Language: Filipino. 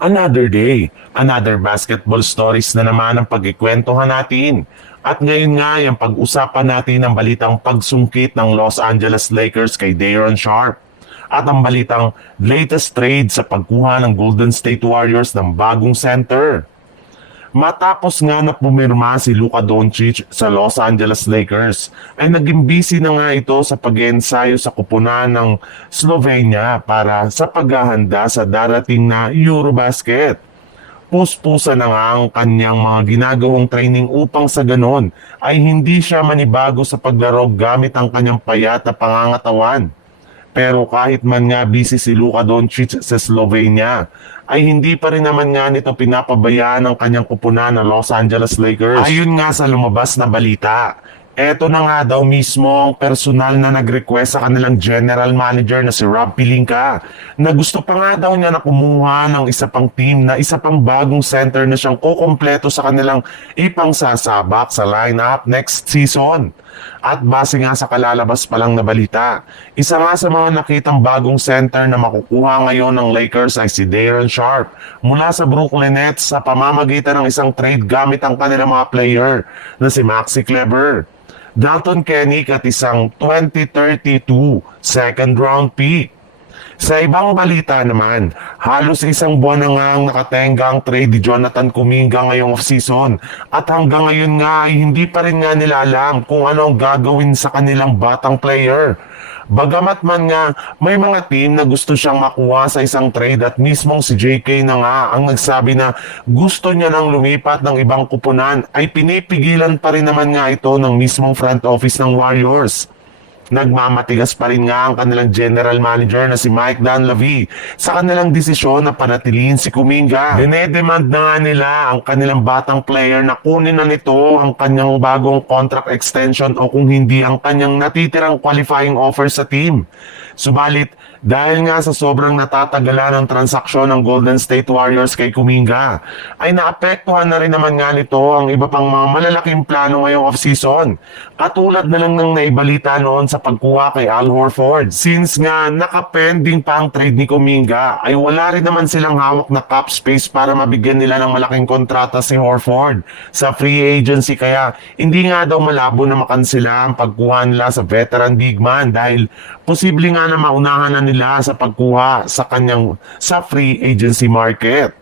Another day, another basketball stories na naman ang pagkikwentuhan natin. At ngayon nga, yung pag-usapan natin ang balitang pagsungkit ng Los Angeles Lakers kay Day'Ron Sharpe. At ang balitang latest trade sa pagkuha ng Golden State Warriors ng bagong center. Matapos nga na pumirma si Luka Doncic sa Los Angeles Lakers, ay naging busy na nga ito sa pag-ensayo sa kupunan ng Slovenia para sa paghahanda sa darating na Eurobasket. Puspusa na nga ang kanyang mga ginagawang training upang sa ganon ay hindi siya manibago sa paglaro gamit ang kanyang payat na pangangatawan. Pero kahit man nga busy si Luka Doncic sa Slovenia, ay hindi pa rin naman nga nito pinapabayaan ang kanyang kupunan ng Los Angeles Lakers. Ayun nga sa lumabas na balita, eto na nga daw mismo ang personal na nag-request sa kanilang general manager na si Rob Pelinka na gusto pa nga daw niya na kumuha ng isa pang team na isa pang bagong center na siyang kukumpleto sa kanilang ipangsasabak sa lineup next season. At base nga sa kalalabas pa lang na balita, isa nga sa mga nakitang bagong center na makukuha ngayon ng Lakers ay si Day'Ron Sharpe mula sa Brooklyn Nets sa pamamagitan ng isang trade gamit ang kanilang mga player na si Maxi Kleber, Dalton Kenick at isang 2032 second round pick. Sa ibang balita naman, halos isang buwan na nga ang nakatenga ang trade ni Jonathan Kuminga ngayong off-season at hanggang ngayon nga ay hindi pa rin nga nila alam kung ano ang gagawin sa kanilang batang player. Bagamat man nga may mga team na gusto siyang makuha sa isang trade at mismong si JK na nga ang nagsabi na gusto niya nang lumipat ng ibang kupunan ay pinipigilan pa rin naman nga ito ng mismong front office ng Warriors. Nagmamatigas pa rin nga ang kanilang general manager na si Mike Dunleavy sa kanilang desisyon na panatilihin si Kuminga. Dinedemand na nga nila ang kanilang batang player na kunin na nito ang kanyang bagong contract extension o kung hindi ang kanyang natitirang qualifying offer sa team. Subalit, dahil nga sa sobrang natatagalan ng transaksyon ng Golden State Warriors kay Kuminga, ay naapektuhan na rin naman nga nito ang iba pang mga malalaking plano ngayong off-season. Katulad na lang ng naibalita noon sa pagkuha kay Al Horford. Since nga nakapending pa ang trade ni Kuminga, ay wala rin naman silang hawak na cap space para mabigyan nila ng malaking kontrata si Horford sa free agency, kaya hindi nga daw malabo na makansela ang pagkuha nila sa veteran big man dahil posible nga na maunahan na nila sa pagkuha sa kanyang sa free agency market.